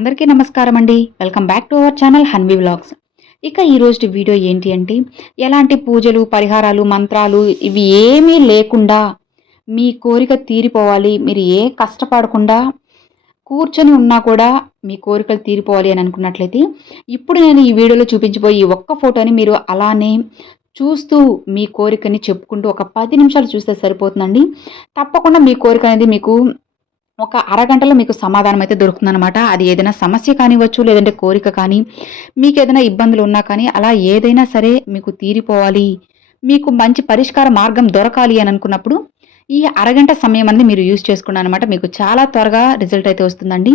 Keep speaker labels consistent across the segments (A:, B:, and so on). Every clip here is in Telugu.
A: అందరికీ నమస్కారం అండి. Welcome back to our channel Hanvi vlogs. ఇక ఈరోజు వీడియో ఏంటి అంటే ఎలాంటి పూజలు పరిహారాలు మంత్రాలు ఇవి ఏమీ లేకుండా మీ కోరిక తీరిపోవాలి మీరు ఏ కష్టపడకుండా కూర్చొని ఉన్నా కూడా మీ కోరికలు తీరిపోవాలి అని అనుకున్నట్లయితే ఇప్పుడు నేను ఈ వీడియోలో చూపించిపోయి ఒక్క ఫోటోని మీరు అలానే చూస్తూ మీ కోరికని చెప్పుకుంటూ ఒక పది నిమిషాలు చూస్తే సరిపోతుందండి. తప్పకుండా మీ కోరిక అనేది మీకు ఒక అరగంటలో మీకు సమాధానం అయితే దొరుకుతుందనమాట అది ఏదైనా సమస్య కానివ్వచ్చు లేదంటే కోరిక కానీ మీకు ఏదైనా ఇబ్బందులు ఉన్నా కానీ అలా ఏదైనా సరే మీకు తీరిపోవాలి. మీకు మంచి పరిష్కార మార్గం దొరకాలి అని అనుకున్నప్పుడు ఈ అరగంట సమయం అనేది మీరు యూజ్ చేసుకున్నాను అనమాట మీకు చాలా త్వరగా రిజల్ట్ అయితే వస్తుందండి.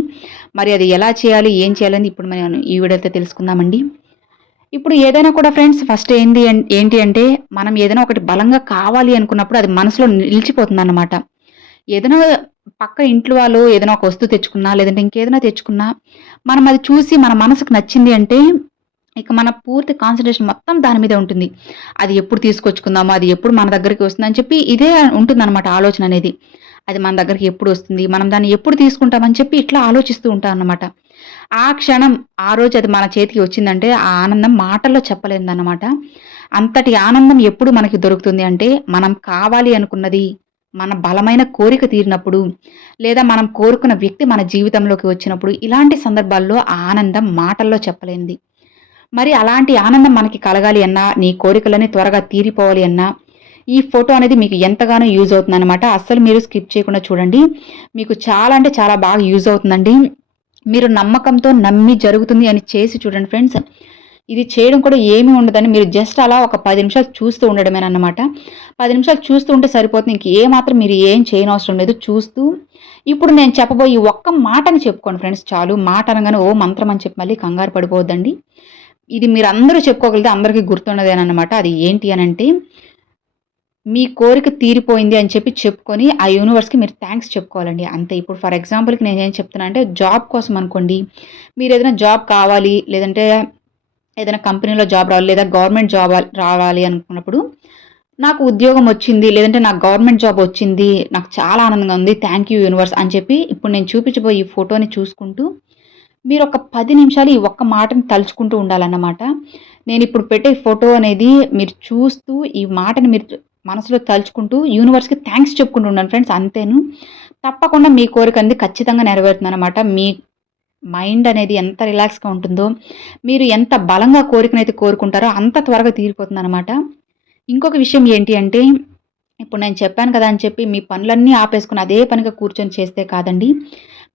A: మరి అది ఎలా చేయాలి ఏం చేయాలని ఇప్పుడు మనం ఈ వీడియో అయితే తెలుసుకుందామండి. ఇప్పుడు ఏదైనా కూడా ఫ్రెండ్స్ ఫస్ట్ ఏంటి ఏంటి అంటే మనం ఏదైనా ఒకటి బలంగా కావాలి అనుకున్నప్పుడు అది మనసులో నిలిచిపోతుంది అన్నమాట ఏదైనా పక్క ఇంట్లో వాళ్ళు ఏదైనా ఒక వస్తువు తెచ్చుకున్నా లేదంటే ఇంకేదైనా తెచ్చుకున్నా మనం అది చూసి మన మనసుకు నచ్చింది అంటే ఇక మన పూర్తి కాన్సన్ట్రేషన్ మొత్తం దాని మీద ఉంటుంది. అది ఎప్పుడు తీసుకొచ్చుకుందామో అది ఎప్పుడు మన దగ్గరికి వస్తుంది అని చెప్పి ఇదే ఉంటుందన్నమాట ఆలోచన అనేది. అది మన దగ్గరికి ఎప్పుడు వస్తుంది మనం దాన్ని ఎప్పుడు తీసుకుంటామని చెప్పి ఇట్లా ఆలోచిస్తూ ఉంటాం అన్నమాట ఆ క్షణం ఆ రోజు అది మన చేతికి వచ్చిందంటే ఆ ఆనందం మాటల్లో చెప్పలేదన్నమాట అంతటి ఆనందం ఎప్పుడు మనకి దొరుకుతుంది అంటే మనం కావాలి అనుకున్నది మన బలమైన కోరిక తీరినప్పుడు లేదా మనం కోరుకున్న వ్యక్తి మన జీవితంలోకి వచ్చినప్పుడు ఇలాంటి సందర్భాల్లో ఆనందం మాటల్లో చెప్పలేంది మరి అలాంటి ఆనందం మనకి కలగాలి అన్నా నీ కోరికలని త్వరగా తీరిపోవాలి అన్నా ఈ ఫోటో అనేది మీకు ఎంతగానో యూజ్ అవుతుంది అనమాట అస్సలు మీరు స్కిప్ చేయకుండా చూడండి. మీకు చాలా అంటే చాలా బాగా యూజ్ అవుతుందండి. మీరు నమ్మకంతో నమ్మి జరుగుతుంది అని చేసి చూడండి ఫ్రెండ్స్. ఇది చేయడం కూడా ఏమీ ఉండదని మీరు జస్ట్ అలా ఒక పది నిమిషాలు చూస్తూ ఉండడమేనమాట పది నిమిషాలు చూస్తూ ఉంటే సరిపోతుంది. ఇంక ఏ మాత్రం మీరు ఏం చేయనవసరం లేదు. చూస్తూ ఇప్పుడు నేను చెప్పబోయే ఒక్క మాటని చెప్పుకోండి ఫ్రెండ్స్ చాలు. మాట అనగానే ఓ మంత్రం అని చెప్పి మళ్ళీ కంగారు పడిపోవద్దండి. ఇది మీరు అందరూ చెప్పుకోగలిగితే అందరికీ గుర్తున్నదేనమాట అది ఏంటి అని అంటే మీ కోరిక తీరిపోయింది అని చెప్పి చెప్పుకొని ఆ యూనివర్స్కి మీరు థ్యాంక్స్ చెప్పుకోవాలండి. అంతే. ఇప్పుడు ఫర్ ఎగ్జాంపుల్కి నేను ఏం చెప్తున్నా అంటే జాబ్ కోసం అనుకోండి. మీరు ఏదైనా జాబ్ కావాలి లేదంటే ఏదైనా కంపెనీలో జాబ్ రావాలి లేదా గవర్నమెంట్ జాబ్ రావాలి అనుకున్నప్పుడు నాకు ఉద్యోగం వచ్చింది లేదంటే నాకు గవర్నమెంట్ జాబ్ వచ్చింది నాకు చాలా ఆనందంగా ఉంది థ్యాంక్ యూ యూనివర్స్ అని చెప్పి ఇప్పుడు నేను చూపించబోయే ఈ ఫోటోని చూసుకుంటూ మీరు ఒక పది నిమిషాలు ఈ ఒక్క మాటని తలుచుకుంటూ ఉండాలన్నమాట. నేను ఇప్పుడు పెట్టే ఫోటో అనేది మీరు చూస్తూ ఈ మాటని మీరు మనసులో తలుచుకుంటూ యూనివర్స్కి థ్యాంక్స్ చెప్పుకుంటూ ఉండండి ఫ్రెండ్స్ అంతేను. తప్పకుండా మీ కోరిక అనేది ఖచ్చితంగా నెరవేరుతుంది అనమాట మీ మైండ్ అనేది ఎంత రిలాక్స్గా ఉంటుందో మీరు ఎంత బలంగా కోరికనైతే కోరుకుంటారో అంత త్వరగా తీరిపోతుంది అనమాట ఇంకొక విషయం ఏంటి అంటే ఇప్పుడు నేను చెప్పాను కదా అని చెప్పి మీ పనులన్నీ ఆపేసుకుని అదే పనిగా కూర్చొని చేస్తే కాదండి.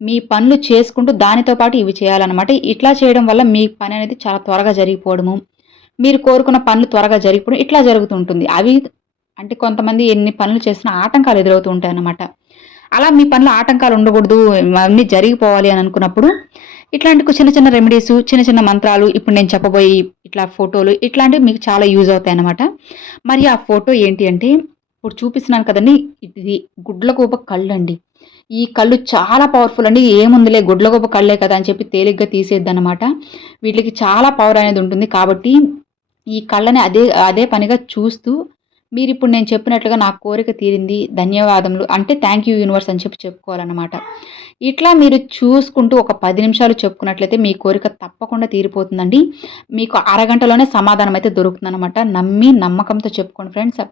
A: మీ పనులు చేసుకుంటూ దానితో పాటు ఇవి చేయాలన్నమాట. ఇట్లా చేయడం వల్ల మీ పని అనేది చాలా త్వరగా జరిగిపోవడము మీరు కోరుకున్న పనులు త్వరగా జరిగిపోవడం ఇట్లా జరుగుతుంటుంది అవి అంటే కొంతమంది ఎన్ని పనులు చేసినా ఆటంకాలు ఎదురవుతూ ఉంటాయి అన్నమాట అలా మీ పనిలో ఆటంకాలు ఉండకూడదు అన్నీ జరిగిపోవాలి అని అనుకున్నప్పుడు ఇట్లాంటి చిన్న చిన్న రెమెడీస్ చిన్న చిన్న మంత్రాలు ఇప్పుడు నేను చెప్పబోయి ఇట్లా ఫోటోలు ఇట్లాంటివి మీకు చాలా యూజ్ అవుతాయి అనమాట మరి ఆ ఫోటో ఏంటి అంటే ఇప్పుడు చూపిస్తున్నాను కదండి ఇది గుడ్లగోప కళ్ళు అండి ఈ కళ్ళు చాలా పవర్ఫుల్ అండి ఏముందిలే గుడ్లగోప కళ్ళే కదా అని చెప్పి తేలిగ్గా తీసేద్దనమాట వీటికి చాలా పవర్ అనేది ఉంటుంది కాబట్టి ఈ కళ్ళని అదే అదే పనిగా చూస్తూ మీరు ఇప్పుడు నేను చెప్పినట్లుగా నా కోరిక తీరింది ధన్యవాదములు. అంటే థ్యాంక్ యూ యూనివర్స్ అని చెప్పి చెప్పుకోవాలన్నమాట. ఇట్లా మీరు చూసుకుంటూ ఒక పది నిమిషాలు చెప్పుకున్నట్లయితే మీ కోరిక తప్పకుండా తీరిపోతుందండి. మీకు అరగంటలోనే సమాధానం అయితే దొరుకుతుందన్నమాట. నమ్మి నమ్మకంతో చెప్పుకోండి ఫ్రెండ్స్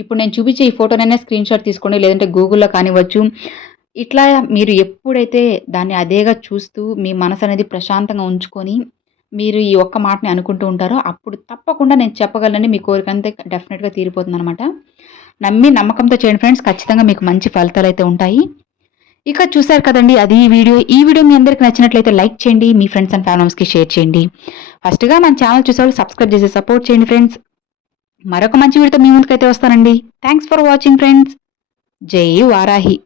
A: ఇప్పుడు నేను చూపించే ఈ ఫోటోనైనా స్క్రీన్ షాట్ తీసుకోండి లేదంటే గూగుల్లో కానివ్వచ్చు. ఇట్లా మీరు ఎప్పుడైతే దాన్ని అదేగా చూస్తూ మీ మనసు అనేది ప్రశాంతంగా ఉంచుకొని మీరు ఈ ఒక్క మాటని అనుకుంటూ ఉంటారో అప్పుడు తప్పకుండా నేను చెప్పగలనని మీ కోరిక అంతే డెఫినెట్గా తీరిపోతుంది అనమాట నమ్మి నమ్మకంతో చేయండి ఫ్రెండ్స్ ఖచ్చితంగా మీకు మంచి ఫలితాలు అయితే ఉంటాయి. ఇక చూసారు కదండి అది ఈ వీడియో. ఈ వీడియో మీ అందరికి నచ్చినట్లయితే లైక్ చేయండి మీ ఫ్రెండ్స్ అండ్ ఫ్యామిలీస్కి షేర్ చేయండి. ఫస్ట్గా మన ఛానల్ చూసేవాళ్ళు సబ్స్క్రైబ్ చేసి సపోర్ట్ చేయండి ఫ్రెండ్స్ మరొక మంచి వీడియోతో మీ ముందుకైతే వస్తానండి. థ్యాంక్స్ ఫర్ వాచింగ్ ఫ్రెండ్స్ జై వారాహి.